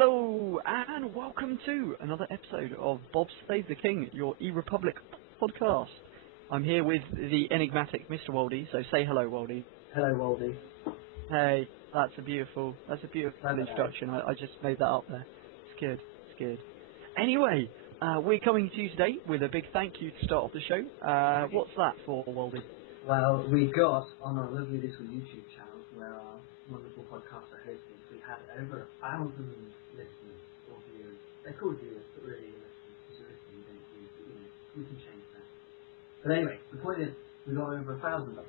Hello, and welcome to another episode of Bob Save the King, your eRepublic podcast. I'm here with the enigmatic Mr. Waldy, so say hello, Waldy. Hello, Waldy. Hey, that's a beautiful introduction. I just made that up there. It's good. Anyway, we're coming to you today with a big thank you to start off the show. What's that for, Waldy? Well, we got on our lovely little YouTube channel where our wonderful podcasts are hosted, we had over 1,000 listeners or viewers. They're called viewers, but really listeners. You don't view, but we can change that. But anyway, the point is, we got over 1,000 of them.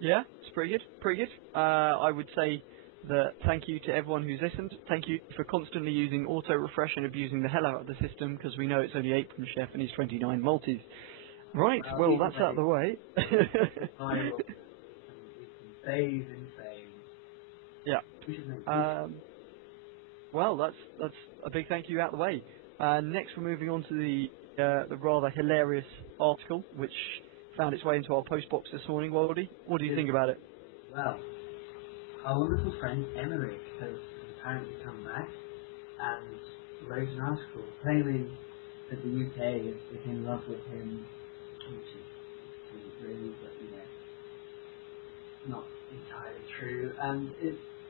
Yeah, it's pretty good. I would say that thank you to everyone who's listened. Thank you for constantly using auto-refresh and abusing the hell out of the system, because we know it's only 8 from Chef and he's 29 multis. Right, well that's out of the way. I will. We can save. Yeah. Well, that's a big thank you out of the way. Next, we're moving on to the rather hilarious article which found its way into our post box this morning. Waldy, what do you think about it? Well, our wonderful friend Emmerich has apparently come back and wrote an article claiming that the UK is in love with him, which is really, but not entirely true. And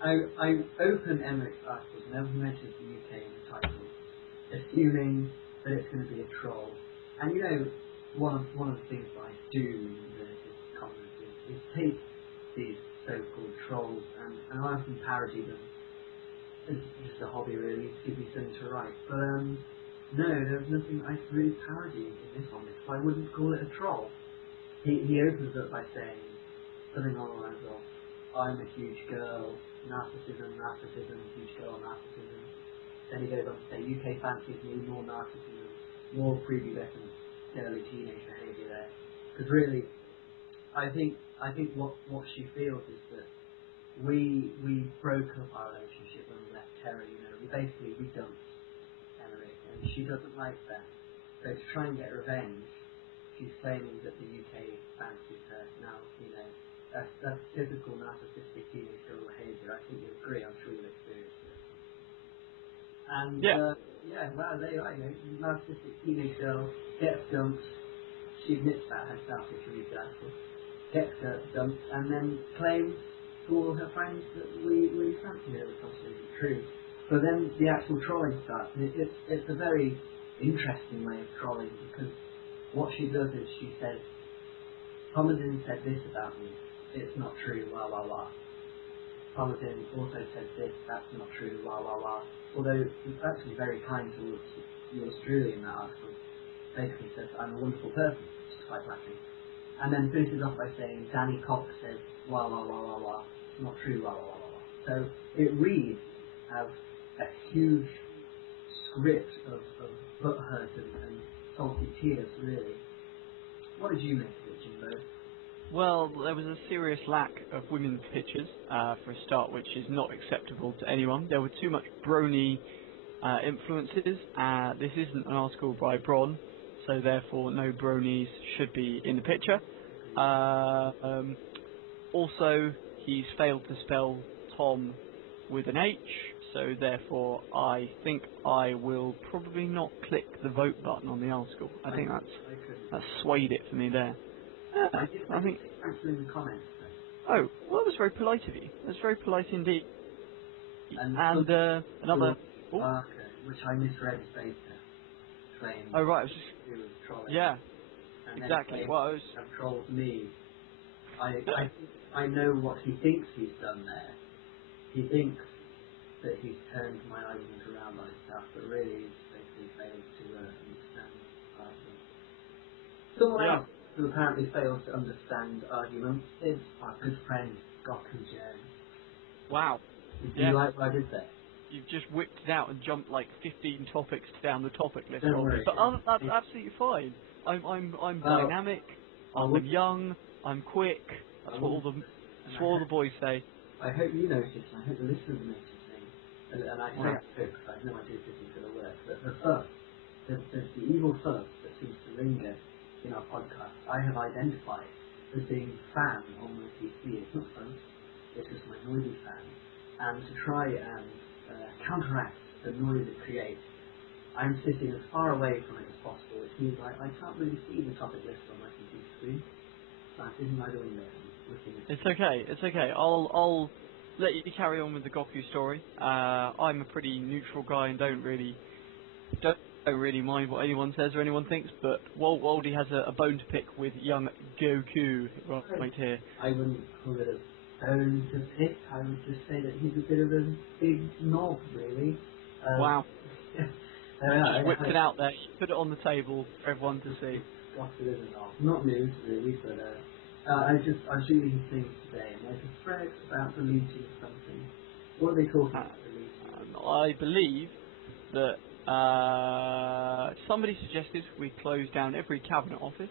I open Emmerich's article and never mentions the UK in the title, assuming that it's going to be a troll. And one of the things that I do in the comments is take these so-called trolls and I often parody them. It's just a hobby really, to give me something to write. But no, there's nothing I could really parody in this one, because I wouldn't call it a troll. He opens up by saying something along the lines of, I'm a huge girl, narcissism, huge girl, narcissism. Then he goes on to say, UK fancies me, more narcissism, more prepubescent early teenage behaviour there. Because really, I think what she feels is that we broke up our relationship when we left Terry. We dumped Emmerich, and she doesn't like that. So to try and get revenge, she's claiming that the UK fancies her. Now, that's typical narcissistic teenage girl behaviour. I think you agree. I'm sure you'll experience it. And well, there you are. Narcissistic teenage girl gets dumped. She admits that herself if you read the article. Gets dumped and then claims to all her friends that we fancy her, which obviously isn't true. But then the actual trolling starts, and it's a very interesting way of trolling, because what she does is she says, Tomazin said this about me, it's not true, wah wah wah. Tomazin also said this, that's not true, wah wah wah. Although it's actually very kind towards yours truly in that article. Basically says, I'm a wonderful person, which is quite lacking. And then finishes off by saying, Danny Cox said, wah wah wah wah wah, it's not true, wah wah wah wah. So it reads as a huge script of butthurt and salty tears, really. What did you make of it, Jimbo? Well, there was a serious lack of women's pictures for a start, which is not acceptable to anyone. There were too much brony influences. This isn't an article by Bron, so therefore no bronies should be in the picture. Also, he's failed to spell Tom with an H, so therefore I think I will probably not click the vote button on the article. I think that's swayed it for me there. I think actually in the comments. Oh, well, that was very polite of you. That's very polite indeed. And another Barker, which I misread as Baker, claimed. Oh right, it was just he was trolling. Yeah, and exactly. Well, I was have trolled me. I know what he thinks he's done there. He thinks that he's turned my argument around on himself, but really he's basically failed to understand arguments. Someone else who apparently fails to understand arguments is our good friend Goku Jones. Wow. Do you like what I did there? You've just whipped it out and jumped like 15 topics down the topic list. Don't worry. But that's absolutely fine. I'm dynamic. I'm young. I'm quick. That's what all the boys say. I hope you notice, and I hope the listeners are noticing, and I say it too, because I have no idea if this is going to work, but the fuss, the evil fuss that seems to linger in our podcast, I have identified as being fan on my PC. It's not fun, it's just my noisy fan. And to try and counteract the noise it creates, I'm sitting as far away from it as possible, which means I can't really see the topic list on my computer screen. So I'm sitting by the window looking at it. It's okay. It's okay. I'll let you carry on with the Goku story. I'm a pretty neutral guy and don't really mind what anyone says or anyone thinks. But Waldy has a bone to pick with young Goku right here. I wouldn't call it a bone to pick. I would just say that he's a bit of a big knob, really. Wow. Just whipped it I out there. Put it on the table for everyone to see. got it as a knob. Not news, really, but I was reading things today, and there's a thread about deleting something. What are they talking about deleting? I believe that somebody suggested we close down every cabinet office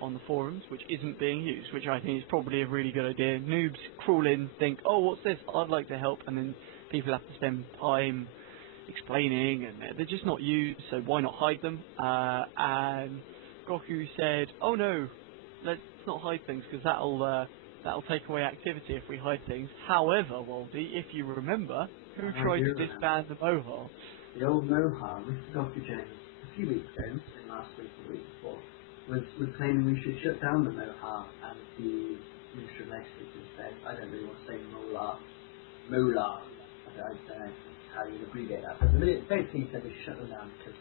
on the forums, which isn't being used, which I think is probably a really good idea. Noobs crawl in, think, oh, what's this? I'd like to help, and then people have to spend time explaining, and they're just not used, so why not hide them? And Goku said, oh no, let's not hide things, because that'll take away activity if we hide things. However, Waldy, if you remember, who tried to disband the Mohar? The old Mohar, Mr. Dr. James, a few weeks ago, in last week or the week before, was claiming we should shut down the Mohar, and the Minister of Legislature said, I don't really want to say Molar, I don't know how you abbreviate that, but basically he said we should shut them down because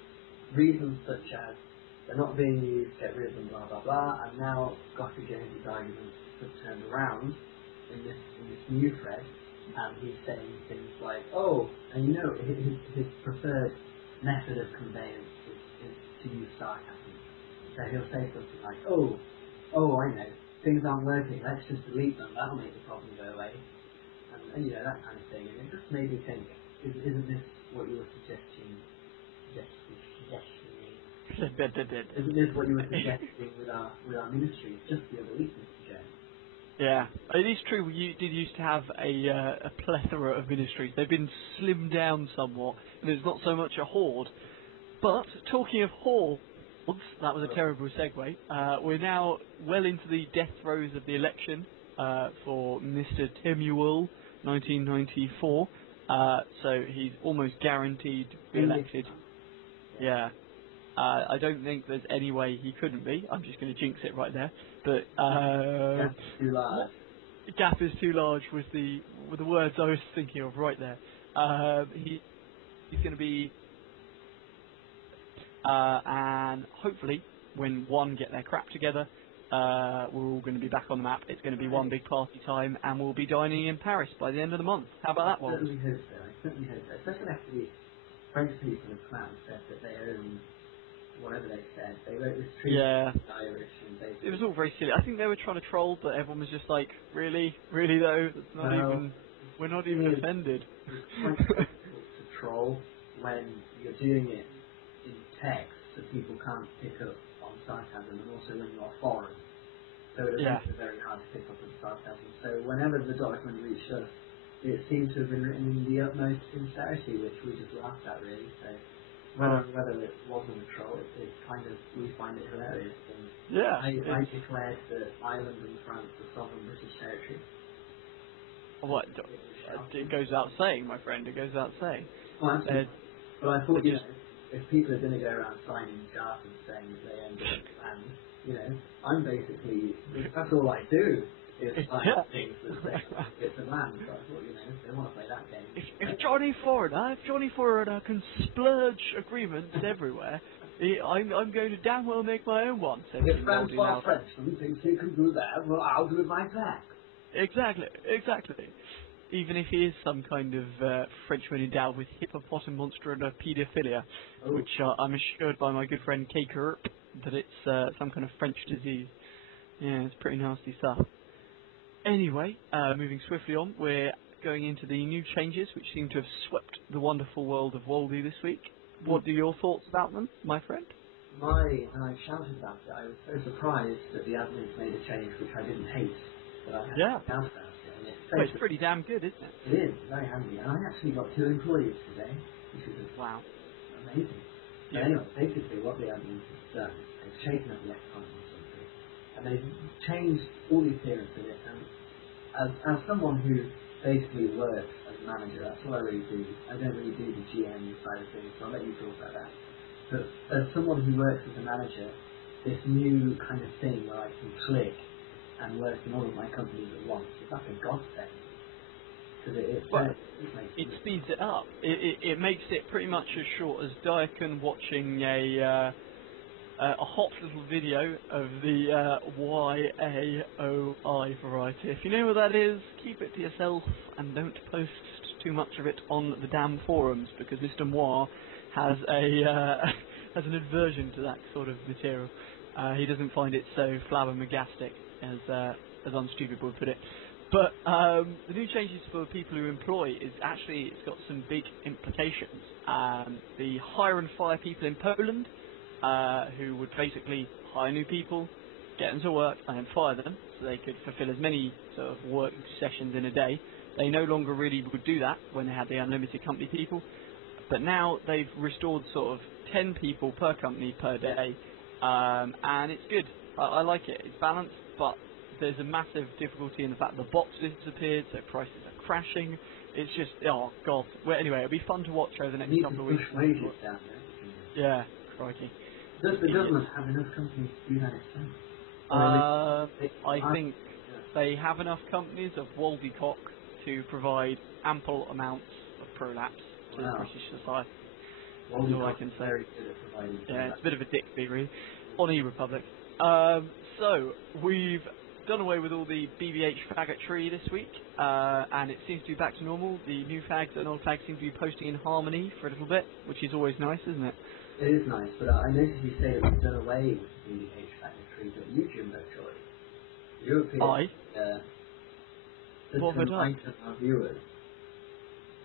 reasons such as they're not being used, get rid of them, blah blah blah, and now Goku James' arguments have turned around in this new thread, and he's saying things like, oh, and you know, his preferred method of conveyance is to use sarcasm. So he'll say something like, oh, I know, things aren't working, let's just delete them, that'll make the problem go away. And you know, that kind of thing. And it just made me think, isn't this what you were suggesting? Isn't this what you were suggesting with our ministry? Just the other week, Mr. James. Yeah, it is true. We did used to have a plethora of ministries. They've been slimmed down somewhat, and it's not so much a horde. But talking of hordes, that was a terrible segue. We're now well into the death throes of the election for Mr. Temuel, 1994. So he's almost guaranteed to be elected. Yeah. I don't think there's any way he couldn't be. I'm just going to jinx it right there. But Gap is too large. Gap is too large was the words I was thinking of right there. He's going to be, and hopefully when one get their crap together, we're all going to be back on the map. It's going to be one big party time, and we'll be dining in Paris by the end of the month. How about that one? I certainly hope so. Especially after the French people have come out and said that they own whatever they said. They wrote this treaty with the Irish, and it was all very silly. I think they were trying to troll, but everyone was just like, really though? That's not even. We're not even offended. It's quite difficult to troll when you're doing it in text, so people can't pick up on sarcasm, and also when you're foreign. So it makes it very hard to pick up on sarcasm. So whenever the document reached us, it seems to have been written in the utmost sincerity, which we just laughed at, really. So whether it wasn't a troll, it's kind of, we find it hilarious. And I declared that Ireland and France were sovereign British territory. What? It goes without saying, my friend. It goes without saying. Well, but I thought, you know, if people are going to go around signing charters saying that they own the land, you know, I'm basically, that's all I do. Is sign things that say it's a land. So I thought, you know, if they want to play that game. If Johnny Foreigner can splurge agreements everywhere, I'm going to damn well make my own one. If Francois Frenchman thinks he can do that, well, I'll do it myself. Exactly. Even if he is some kind of Frenchman endowed with hippopotamonster and paedophilia, which I'm assured by my good friend Kay Kurp that it's some kind of French disease. Yeah, it's pretty nasty stuff. Anyway, moving swiftly on, we're going into the new changes which seem to have swept the wonderful world of Waldy this week. What are your thoughts about them, my friend? And I shouted about it. I was so surprised that the admins made a change which I didn't hate, but I had to shout about it. And it's pretty damn good, isn't it? It is, very handy. And I actually got 2 employees today, which is amazing. But anyway, basically what the admins have done is shaken up the lexicon or something, and they've changed all the appearance of it. And as someone who basically works and manager. That's all I really do. I don't really do the GM side of things, so I'll let you talk about that. But as someone who works as a manager, this new kind of thing where I can click and work in all of my companies at once, it's like a godsend. Because it speeds it up. It makes it pretty much as short as Daikon watching a hot little video of the YAOI variety. If you know what that is, keep it to yourself and don't post too much of it on the damn forums, because Mr. Moi has has an aversion to that sort of material. He doesn't find it so flabbergastic, as Unstupid would put it. But the new changes for people who employ it's got some big implications. The hire and fire people in Poland, who would basically hire new people, get them to work, and then fire them, so they could fulfill as many sort of work sessions in a day. They no longer really would do that when they had the unlimited company people, but now they've restored sort of 10 people per company per day, and it's good. I like it. It's balanced, but there's a massive difficulty in the fact the bots disappeared, so prices are crashing. It's just, oh god. Well, anyway, it'll be fun to watch over the next couple of weeks. Wages down there. Yeah, crikey. Does the government have enough companies to do that itself? I think they have enough companies of Waldycock to provide ample amounts of prolapse to the British society. That's all I can say. Yeah, it's a bit of a dick beat, really, on eRepublic. So, we've done away with all the BBH faggotry this week, and it seems to be back to normal. The new fags and old fags seem to be posting in harmony for a little bit, which is always nice, isn't it? It is nice, but I noticed you say that we've done away with the BBH faggotry, but YouTube no choice. European, what have I done? Our viewers.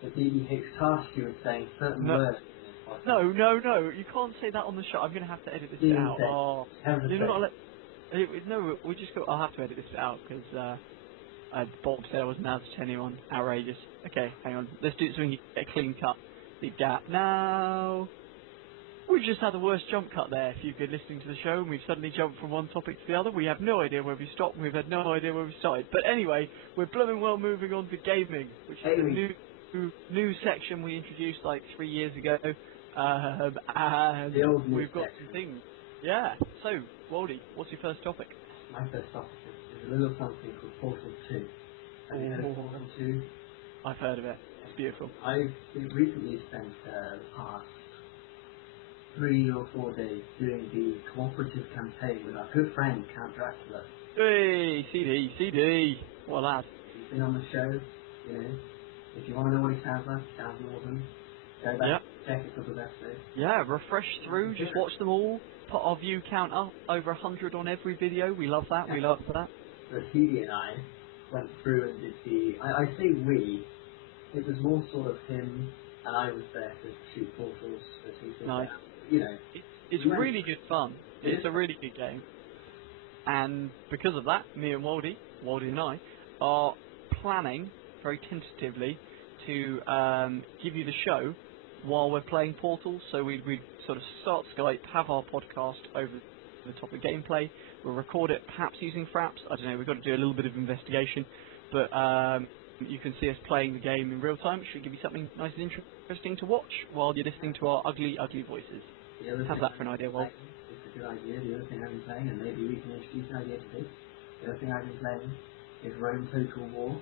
The BBH tasked you with saying certain words. No, you can't say that on the show. I'm going to have to edit this bit out. Oh, you're not no, we just go. I'll have to edit this bit out because Bob said I wasn't allowed to tell anyone. Outrageous. Okay, hang on. Let's do it so we can get a clean cut. Big gap. Now, we've just had the worst jump cut there. If you've been listening to the show, and we've suddenly jumped from one topic to the other. We have no idea where we stopped. And we've had no idea where we started. But anyway, we're blooming well moving on to gaming, which is a new section we introduced like 3 years ago. And we've got some things. Yeah. So, Waldy, what's your first topic? My first topic is a little something called Portal 2. Have you heard of Portal 2? I've heard of it. It's beautiful. I've recently spent the past 3 or 4 days doing the cooperative campaign with our good friend Count Dracula. Hey, CD. What a lad. He's been on the show, you know. If you want to know what he sounds like, he sounds awesome. Go back, check a couple of episodes. Yeah, refresh through, just watch them all. Put our view count up, over 100 on every video. We love that, we love that. But CD and I went through and did the... I say we, it was more sort of him, and I was there to shoot portals as he did nice. That. You know, it's really good fun. It's a really good game. And because of that, me and Waldy and I, are planning, very tentatively, to give you the show while we're playing Portal. So we'd sort of start Skype, have our podcast over the top of gameplay, we'll record it perhaps using Fraps, I don't know, we've got to do a little bit of investigation, but you can see us playing the game in real time. It should give you something nice and interesting to watch while you're listening to our ugly voices. How's that for an idea, Walt? It's a good idea. The other thing I've been playing, and maybe we can introduce an idea to this, the other thing I've been playing is Rome Total War.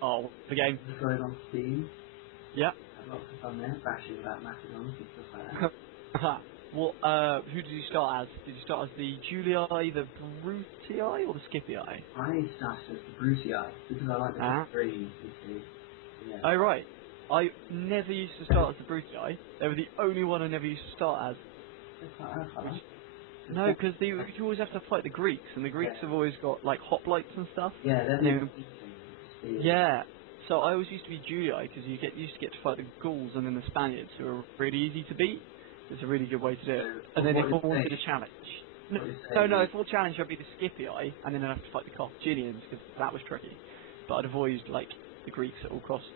Oh, the game. It's going on Steam. Yeah. I've lots of fun there, bashing about Macedons and stuff like that. What, who did you start as? Did you start as the Julii, the Brutii, or the Scipii? I started as the Brutii, because I like the green, you see. Yeah. Oh, right. I never used to start as the Brutii. They were the only one I never used to start as. No, because you always have to fight the Greeks, and the Greeks have always got, like, hoplites and stuff. Yeah, they're yeah. So I always used to be Julii, because you used to get to fight the Gauls and then the Spaniards, who are really easy to beat. It's a really good way to do it. And then if I wanted a challenge... No, if I wanted a challenge, I'd be the Scipii, and then I'd have to fight the Carthaginians, because that was tricky. But I'd avoid, like, the Greeks at all costs.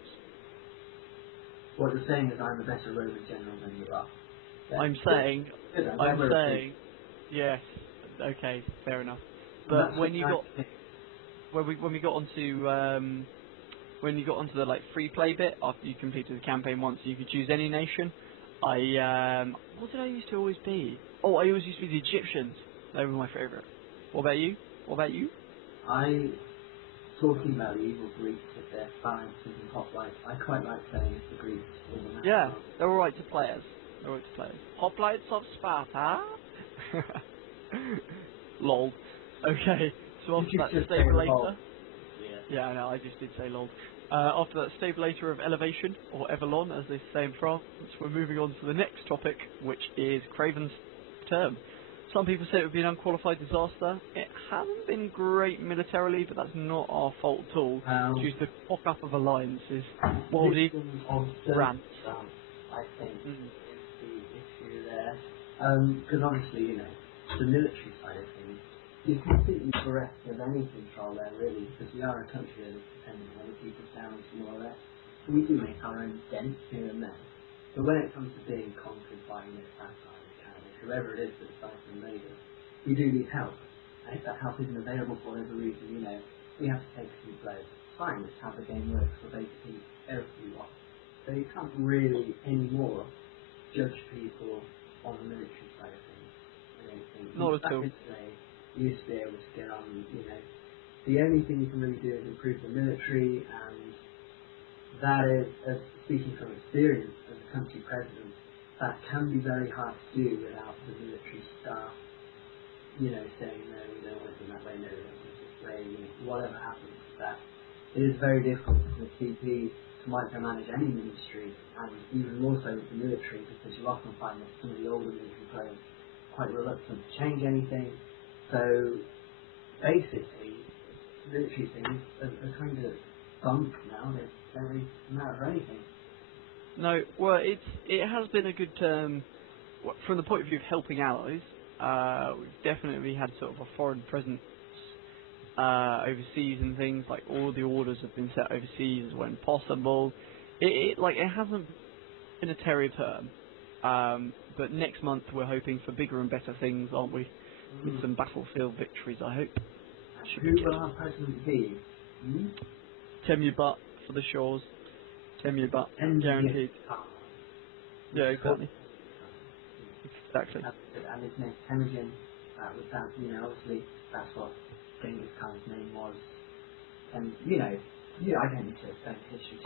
What you're saying is I'm a better Roman general than you are. Yeah. I'm saying... Yes, okay, fair enough. But when you got... When we got onto when you got onto the like free play bit after you completed the campaign once, you could choose any nation. What did I used to always be? Oh, I always used to be the Egyptians. They were my favourite. What about you? Talking about the evil Greeks with their phalanxes and hoplites, I quite like playing as the Greeks in the national Yeah, army. they're alright to play as. Hoplites of Sparta. Lol. Okay, so Did after you that just say stabilator. revolt? Yeah, I know, I just did say lol. After that stabilator of elevation, or Evelon as they say in France, we're moving on to the next topic, which is Craven's term. Some people say it would be an unqualified disaster. It hasn't been great militarily, but that's not our fault at all. Due to the cock-up of alliances. Waldy, Victims of rant. circumstance, I think, is the issue there. Because honestly, the military side of things, you're completely bereft of any control there, really, because we are a country that is dependent on other people's downwards, more or less. So we do make our own dent here and there. But when it comes to being conquered by whoever it is that decides to invade us, we do need help. And if that help isn't available for whatever reason, we have to take a few blows. Fine, it's how the game works for basically everyone. So you can't really anymore judge people on the military side of things. Not at all. Back in the day, you used to be able to get on, the only thing you can really do is improve the military, and that is, speaking from experience as a country president, that can be very hard to do without the military staff, saying, no, we don't want it that way, no, we don't want it this way, whatever happens. That it is very difficult for the TP to micromanage any ministry, and even more so with the military, because you often find that some of the older military players are quite reluctant to change anything. So basically, military things are kind of bunk now. They don't really matter for anything. No, well, it has been a good term from the point of view of helping allies. We've definitely had sort of a foreign presence overseas and things, like all the orders have been set overseas when possible. It hasn't been a terrible term, but next month we're hoping for bigger and better things, aren't we? With some battlefield victories, I hope. Who will our president be? Temujin for the shores. Temujin, guaranteed. Yeah, exactly. Exactly. And his name's Temujin. Obviously that's what Genghis Khan's name was. And I don't need to explain history.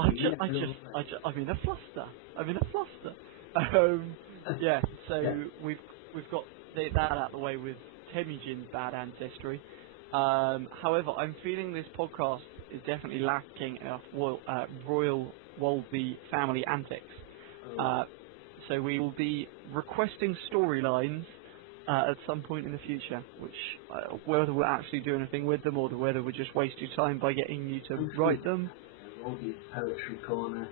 I'm in a fluster. Yeah. So yeah. we've got that out of the way with Temujin's bad ancestry. However, I'm feeling this podcast is definitely lacking enough royal Wolsey family antics. So we will be requesting storylines at some point in the future, which whether we'll actually do anything with them or whether we'll just waste your time by getting you to write them. Wolsey's poetry corner.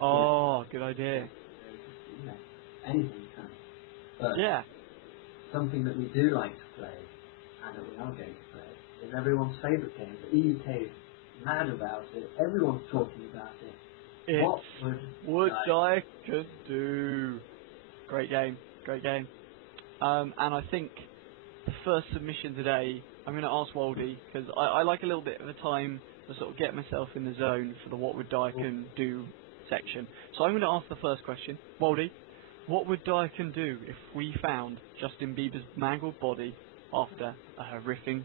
Oh, good idea. Anything can. But yeah. Something that we do like to play, and that we are going to play, is everyone's favourite game. The EUK is mad about it. Everyone's talking about it. What would I could do? Great game. And I think the first submission today, I'm going to ask Waldy, because I like a little bit of a time to sort of get myself in the zone for the what would Diakon do section. So I'm going to ask the first question. Waldy, what would Diakon do if we found Justin Bieber's mangled body after a horrific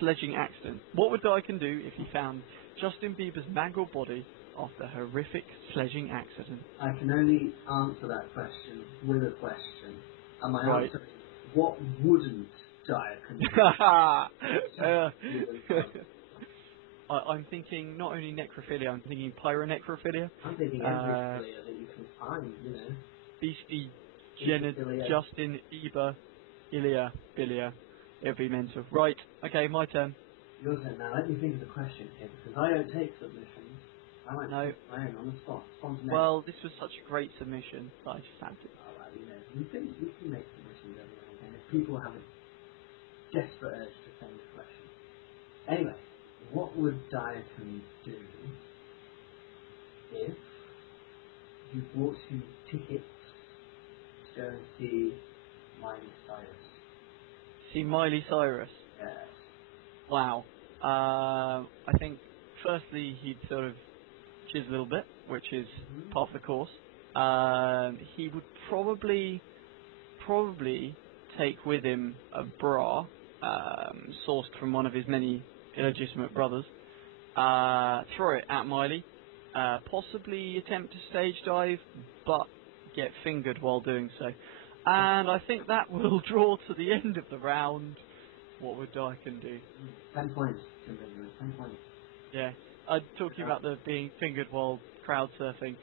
sledging accident? What would Diakon do if he found Justin Bieber's mangled body after a horrific sledging accident? I can only answer that question with a question. And my answer is, what wouldn't Diakon do? I'm thinking not only necrophilia, I'm thinking pyronecrophilia. I'm thinking every philia that you can find, Beastie, Jenna, Justin, Bieber, Ilya, Bilia. It'll be mental. Right, okay, my turn. Your turn now. Let me think of the question here, because I don't take submissions. I might take my own on the spot. Spontaneous. Well, this was such a great submission that I just had to. Alright, we can make submissions every now and then if people have a desperate urge to send a question. Anyway, what would Diakon do if you bought him tickets to go and see Miley Cyrus? See Miley Cyrus? Yes. Wow. I think firstly he'd sort of cheers a little bit, which is Hmm? part of the course. He would probably take with him a bra sourced from one of his many illegitimate brothers. Throw it at Miley. Possibly attempt to stage dive, but get fingered while doing so. And I think that will draw to the end of the round. What would Dyken do? 10 points. 10 points. Yeah. Talking about the being fingered while crowd surfing,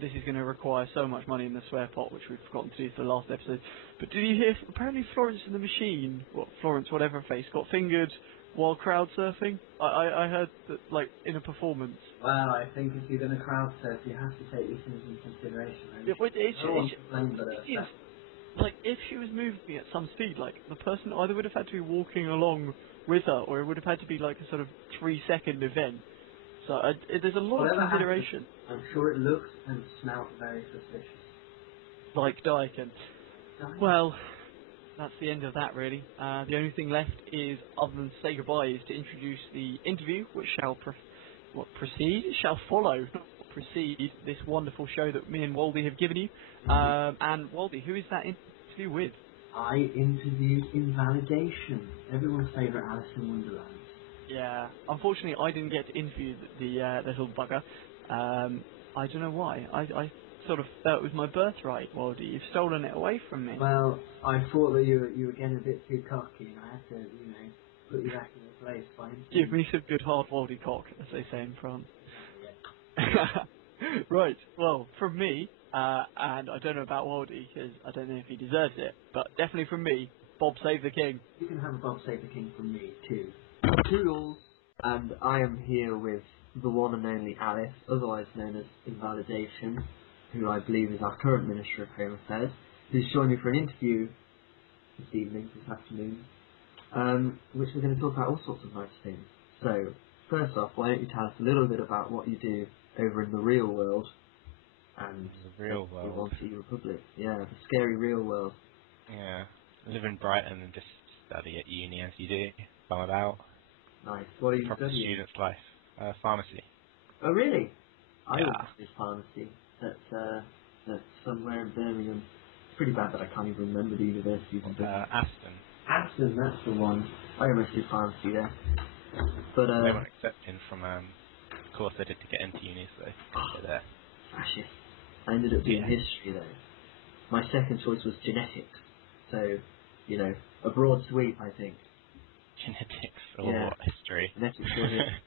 this is going to require so much money in the swear pot, which we've forgotten to do for the last episode. But did you hear? Apparently, Florence and the Machine, Florence whatever face, got fingered while crowd surfing. I heard that, like, in a performance. Well, I think if you're going to crowd surf, you have to take these things into consideration. Yeah, but No one can blame but it is, like, if she was moving at some speed, like, the person either would have had to be walking along with her, or it would have had to be like a sort of 3-second event. So there's a lot of consideration. I'm sure it looked and smelled very suspicious. Like Dyken. Well, that's the end of that, really. The only thing left is, other than to say goodbye, is to introduce the interview, which shall proceed, shall follow, not precede, this wonderful show that me and Waldy have given you. And Waldy, who is that interview with? I interviewed Invalidation, everyone's favourite Alice in Wonderland. Yeah, unfortunately, I didn't get to interview the little bugger. I don't know why. I sort of felt it was my birthright, Waldy. You've stolen it away from me. Well, I thought that you were getting a bit too cocky, and I had to, put you back in your place by Give me some good hard Waldy cock, as they say in France. Right, well, from me, and I don't know about Waldy, because I don't know if he deserves it, but definitely from me, Bob Save the King. You can have a Bob Save the King from me, too. Toodles, and I am here with the one and only Alice, otherwise known as Invalidation, who I believe is our current Minister of Home Affairs, who's joined me for an interview this afternoon, which we're going to talk about all sorts of nice things. So, first off, why don't you tell us a little bit about what you do over in the real world, and the real world. On to Republic. Yeah, the scary real world. Yeah, I live in Brighton and just study at uni as you do. Bum about. Nice. What are you Proper studying? student's life. Pharmacy. Oh, really? I Yeah. went to this pharmacy that's somewhere in Birmingham. It's pretty bad that I can't even remember the university in Birmingham. Aston. Aston, that's the one. I almost did pharmacy there. But, They weren't accepting from course I did to get into uni, so they're there. Fascist. I ended up doing history though. My second choice was genetics. So, a broad sweep, I think. Genetics or history. Genetics or history.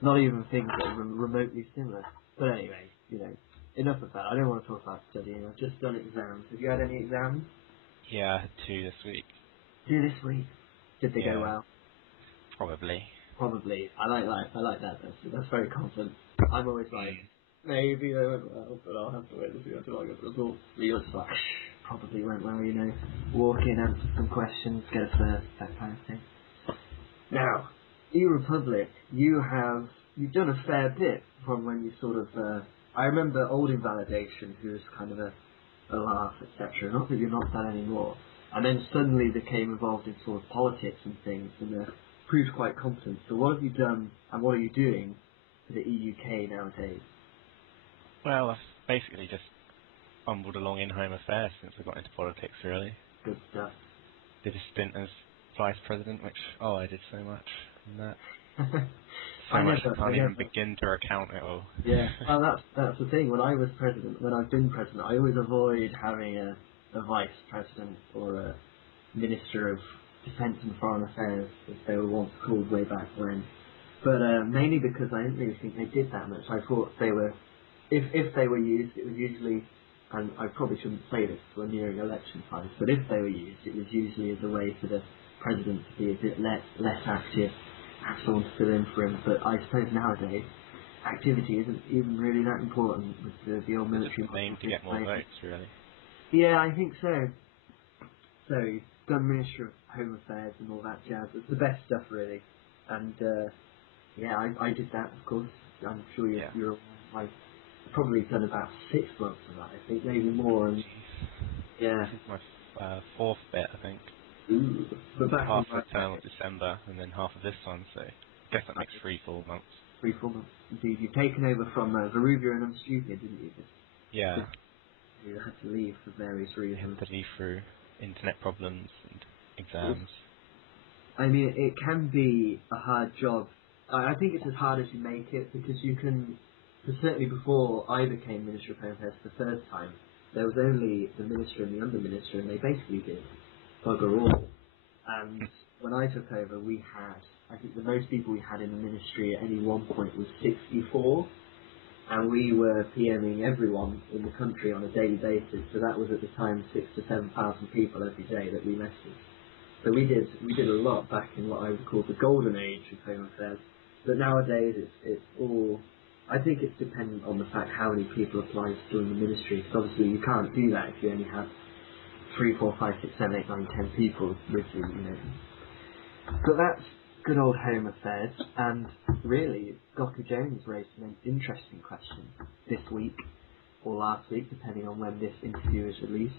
Not even things that are remotely similar. But anyway, enough of that. I don't want to talk about studying. I've just done exams. Have you had any exams? Yeah, I had 2 this week. 2 this week. Did they go well? Probably. Probably. I like that. I like that. That's very confident. I'm always like, maybe they went well, but I'll have to wait and see until I get the results. But you're just like, probably went well, Walk in, answer some questions, get a first, that kind of thing. Now, eRepublic, you've done a fair bit from when you sort of, I remember old Invalidation, who was kind of a laugh, etc. Not that you're not that anymore. And then suddenly became involved in sort of politics and things, and proved quite competent. So what have you done, and what are you doing for the EUK nowadays? Well, I've basically just bumbled along in Home Affairs since I got into politics, really. Good stuff. Did a stint as Vice President, which, I did so much in that. So I much I can't even begin to recount it all. Yeah, well, that's the thing. When I've been president, I always avoid having a vice president or a minister of defence and foreign affairs, as they were once called way back when. But mainly because I didn't really think they did that much. I thought they were, if they were used, it was usually, and I probably shouldn't say this, we're nearing election times, but if they were used, it was usually as a way for the president to be a bit less active, have someone to fill in for him. But I suppose nowadays, activity isn't even really that important with the old military. Just name to get more votes, really. Yeah, I think so. So, he's done Minister of Home Affairs and all that jazz. It's the best stuff, really. And, I did that, of course. I'm sure you're I've probably done about 6 months of that, I think, maybe more. And, yeah. This is my 4th bit, I think. Ooh. But back half on the term of December and then half of this one, so I guess that makes 3 full months. 3 4 months. Indeed, you've taken over from Varuvia and Unstupid, didn't you? Yeah, You had to leave for various we reasons. had to leave through internet problems and exams. I mean, it can be a hard job. I think it's as hard as you make it, because you can, certainly before I became Minister of Home Affairs the first time, there was only the Minister and the Under Minister, and they basically did bugger all. And when I took over, we had, I think the most people we had in the ministry at any one point was 64, and we were PMing everyone in the country on a daily basis, so that was at the time 6,000 to 7,000 people every day that we messaged. So we did a lot back in what I would call the golden age of Home Affairs. But nowadays it's all, I think it's dependent on the fact how many people apply to join the ministry. So obviously you can't do that if you only have 3, 4, 5, 6, 7, 8, 9, 10 people with you, you know. But that's good old Home Affairs, and really Goku Jones raised an interesting question this week, or last week, depending on when this interview is released,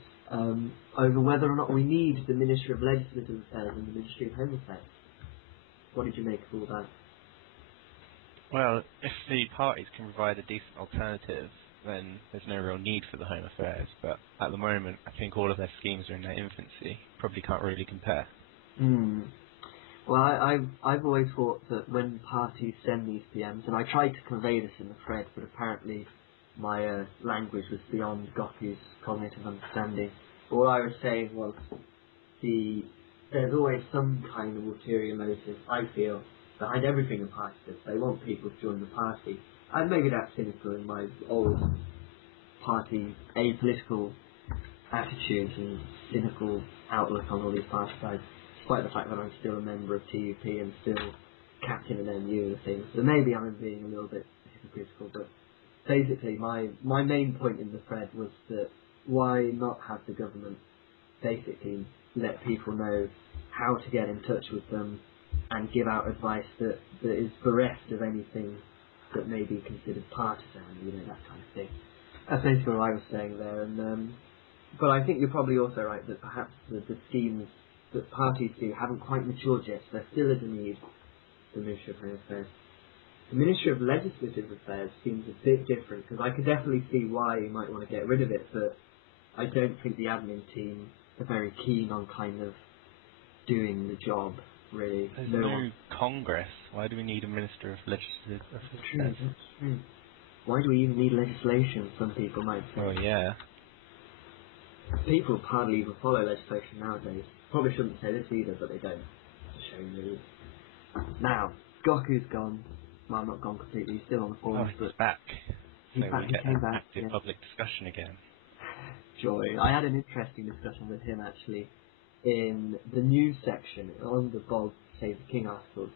over whether or not we need the Ministry of Legislative Affairs and the Ministry of Home Affairs. What did you make of all that? Well, if the parties can provide a decent alternative, then there's no real need for the Home Affairs, but at the moment I think all of their schemes are in their infancy, probably can't really compare. Well, I've always thought that when parties send these PMs, and I tried to convey this in the thread, but apparently my language was beyond Goku's cognitive understanding. But what I was saying was, there's always some kind of ulterior motive, I feel, behind everything a party does. They want people to join the party. And maybe that's cynical in my old party apolitical attitudes and cynical outlook on all these party guys, despite the fact that I'm still a member of TUP and still captain of MU and things. So maybe I'm being a little bit hypocritical, but basically my main point in the thread was that why not have the government basically let people know how to get in touch with them and give out advice that is bereft of anything that may be considered partisan, you know, that kind of thing. That's basically what I was saying there. And but I think you're probably also right that perhaps the schemes that parties do haven't quite matured yet, so there still is a need for the Ministry of Home Affairs. The Ministry of Legislative Affairs seems a bit different, because I could definitely see why you might want to get rid of it, but I don't think the admin team are very keen on kind of doing the job, really. There's no Congress. Why do we need a Minister of Legislative Affairs? That's true. Why do we even need legislation, some people might say. Oh yeah. People hardly even follow legislation nowadays. Probably shouldn't say this either, but they don't. It's a shame, really. Now, Goku's gone. Well, not gone completely, he's still on the Oh, forums, he's but back. he's So back, we he get came an back. active Yeah. public discussion again. Joy. I had an interesting discussion with him actually in the news section on the Bob Save the King articles.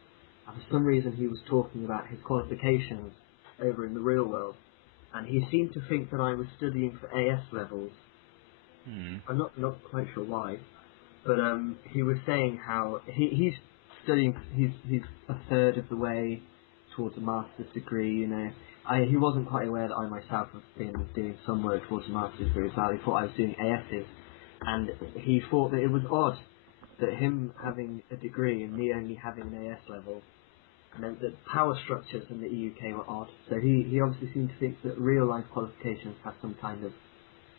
And for some reason he was talking about his qualifications over in the real world, and he seemed to think that I was studying for AS levels. I'm not quite sure why, but he was saying how he's studying. He's a third of the way towards a master's degree. You know, he wasn't quite aware that I myself have been doing some work towards a master's degree as well. He thought I was doing ASs, and he thought that it was odd that him having a degree and me only having an AS level meant that power structures in the EUK were odd. So he obviously seemed to think that real life qualifications have some kind of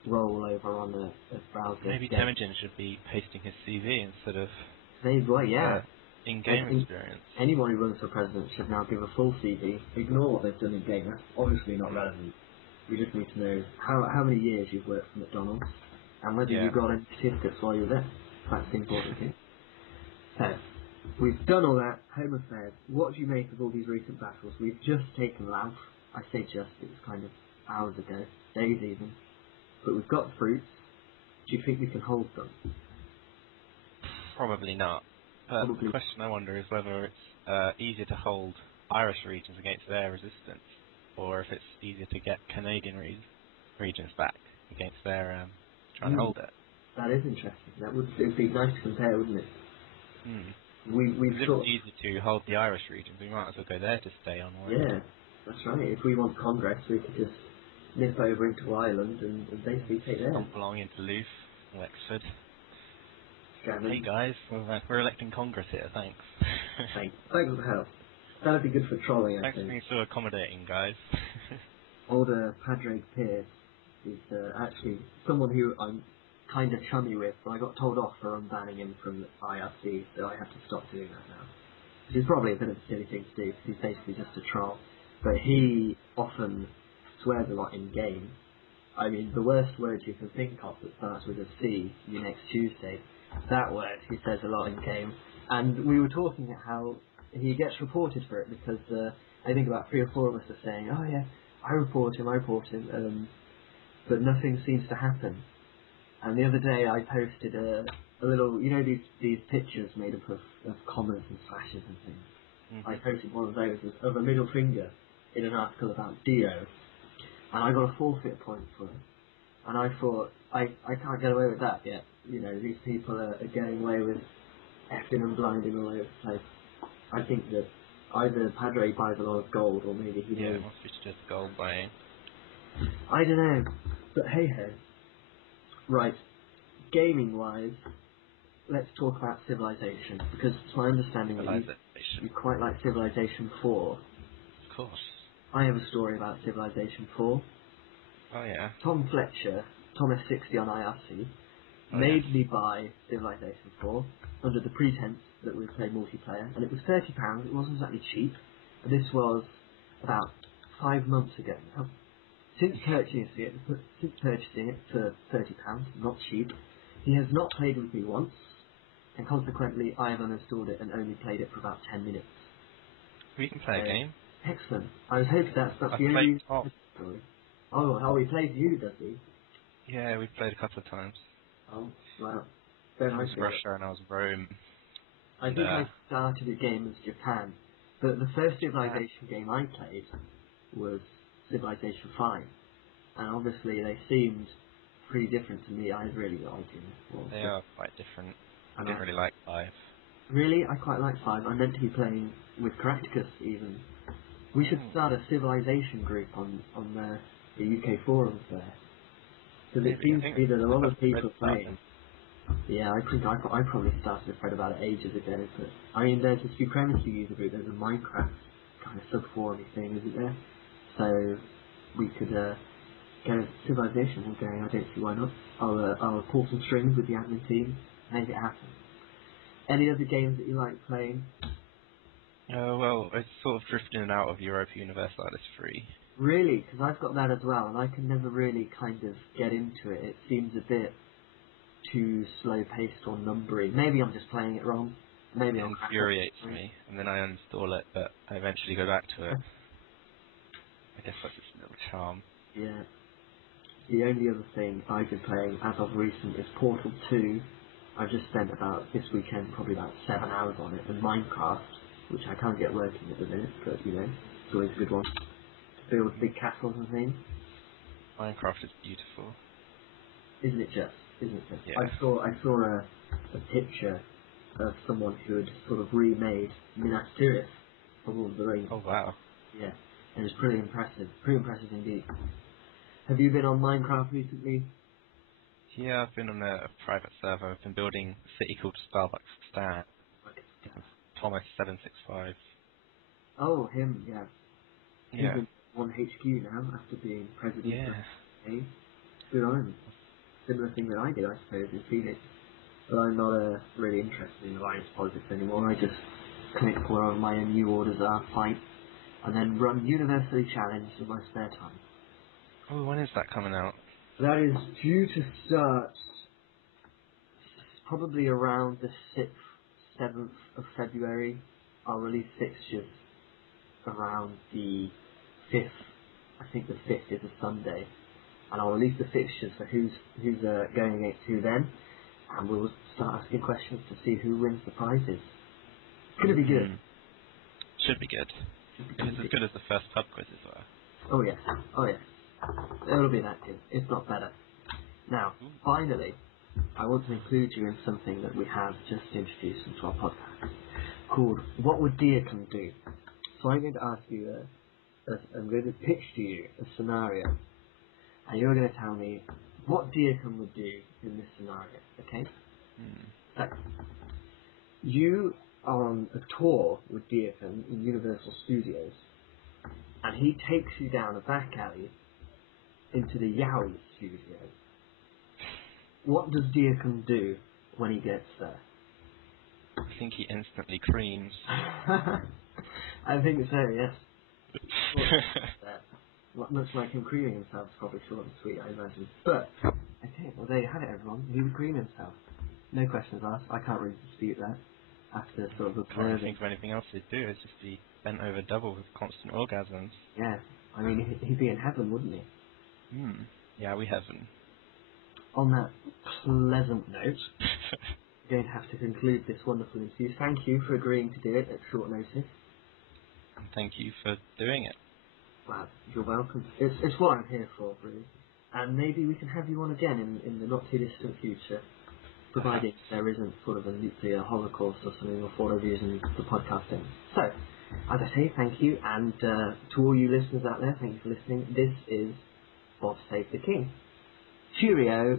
roll over on a browser. Maybe Temujin should be pasting his CV instead of in-game experience. Anyone who runs for president should now give a full CV. Ignore what they've done in game. That's obviously not relevant. We just need to know how many years you've worked for McDonald's and whether you got any certificates while you were there. That's the important thing. So, we've done all that. Home Affairs. What do you make of all these recent battles? We've just taken Laos. I say just, it was kind of hours ago, days even. But we've got fruits. Do you think we can hold them? Probably not. But the question I wonder is whether it's easier to hold Irish regions against their resistance, or if it's easier to get Canadian regions back against their trying to hold it. That is interesting. It would be nice to compare, wouldn't it? If it's easy to hold the Irish regions, we might as well go there to stay on. Yeah, that's right. If we want Congress, we could just nip over into Ireland and basically take them. Belong into Louth, Wexford. Hey guys, we're electing Congress here, thanks. Thanks for the help. That'd be good for trolling, I Thanks for think. being so accommodating, guys. Older Padraig Pierce is actually someone who I'm kind of chummy with, but I got told off for unbanning him from IRC, so I have to stop doing that now. Which is probably a bit of a silly thing to do, because he's basically just a troll. But he often swears a lot in game. I mean, the worst word you can think of that starts with a C, you next Tuesday, that word he says a lot in game. And we were talking at how he gets reported for it, because I think about 3 or 4 of us are saying, oh yeah, I report him, but nothing seems to happen. And the other day I posted a little, you know, these pictures made up of commas and slashes and things. I posted one of those of a middle finger in an article about Dio, and I got a forfeit point for it. And I thought, I can't get away with that yet. You know, these people are getting away with effing and blinding all over the place. I think that either Padre buys a lot of gold, or maybe he knows. It must be just gold buying. I don't know, but hey ho. Right, gaming-wise, let's talk about Civilization, because it's my understanding that you quite like Civilization 4. Of course. I have a story about Civilization 4. Oh yeah. Tom Fletcher, Tom F60 on IRC, made me buy Civilization 4 under the pretense that we would play multiplayer, and it was £30, it wasn't exactly cheap, and this was about 5 months ago now. Since purchasing it for £30, not cheap, he has not played with me once, and consequently I have uninstalled it and only played it for about 10 minutes. We can play a game. Excellent. I was hoping that's the only story. Oh, he plays you, does he? Yeah, we've played a couple of times. Oh, wow. Very I was nice. Russia and I was Rome. I think I started the game as Japan, but the first Civilization game I played was Civilization 5, and obviously they seemed pretty different to me. I really liked them. They are quite different. I didn't really like 5. Really? I quite like 5. I meant to be playing with Caractacus even. We should start a Civilization group on the UK forums there. Because it seems to be that a lot of people playing. Yeah, I think I probably started a thread about it ages ago, but I mean there's a Supremacy user group, there's a Minecraft kind of sub-forum thing, isn't there? So we could get a Civilization one going. I don't see why not. I'll pull some strings with the admin team, make it happen. Any other games that you like playing? Well, it's sort of drifting out of Europa Universalis 3. Really? Because I've got that as well, and I can never really kind of get into it. It seems a bit too slow-paced or numbery. Maybe I'm just playing it wrong. Maybe It infuriates me, and then I uninstall it, but I eventually go back to it. I guess that's its little charm. Yeah. The only other thing I've been playing as of recent is Portal 2. I've just spent this weekend probably about 7 hours on it, and Minecraft, which I can't get working at the minute, but you know, it's always a good one. To build big castles and things. Minecraft is beautiful. Isn't it just? Yeah. I saw a picture of someone who had sort of remade Minas Tirith from Lord of the Rings. Oh wow. Yeah, it was pretty impressive indeed. Have you been on Minecraft recently? Yeah, I've been on a private server. I've been building a city called Starbucks Stan. Thomas765. Oh, him, yeah. Yeah. He's in 1HQ now after being president. Yeah. Good on him. Similar thing that I did, I suppose, in Phoenix. But I'm not really interested in alliance politics anymore. I just click wherever my new orders are, fight, and then run Universally Challenged in my spare time. Oh, when is that coming out? That is due to start probably around the 6th, 7th of February. I'll release fixtures around the 5th. I think the 5th is a Sunday. And I'll release the fixtures for who's going against who then. And we'll start asking questions to see who wins the prizes. It's going to be good. Should be good. It's as good as the first pub quizzes were. Oh yes. It'll be that good, if not better. Now, finally, I want to include you in something that we have just introduced into our podcast, called What Would Diacon Do? So I'm going to ask you, I'm going to pitch to you a scenario, and you're going to tell me what Diacon would do in this scenario, okay? So, you are on a tour with Deacon in Universal Studios, and he takes you down a back alley into the Yowie studio. What does Deacon do when he gets there? I think he instantly creams. I think so, yes. Much like him creaming himself, it's probably short and sweet, I imagine. But, okay, well there you have it, everyone. He would cream himself. No questions asked. I can't really dispute that. After sort of Can't really observing. think of anything else he'd do. It's just be bent over double with constant orgasms. Yeah, I mean, he'd be in heaven, wouldn't he? Yeah, we haven't. On that pleasant note, we're going to have to conclude this wonderful interview. Thank you for agreeing to do it at short notice. And thank you for doing it. Well, you're welcome. It's what I'm here for, really. And maybe we can have you on again in the not too distant future, provided there isn't sort of a nuclear holocaust or something before they're using the podcasting. So, as I say, thank you, and to all you listeners out there, thank you for listening. This is Bob Save the King. Cheerio.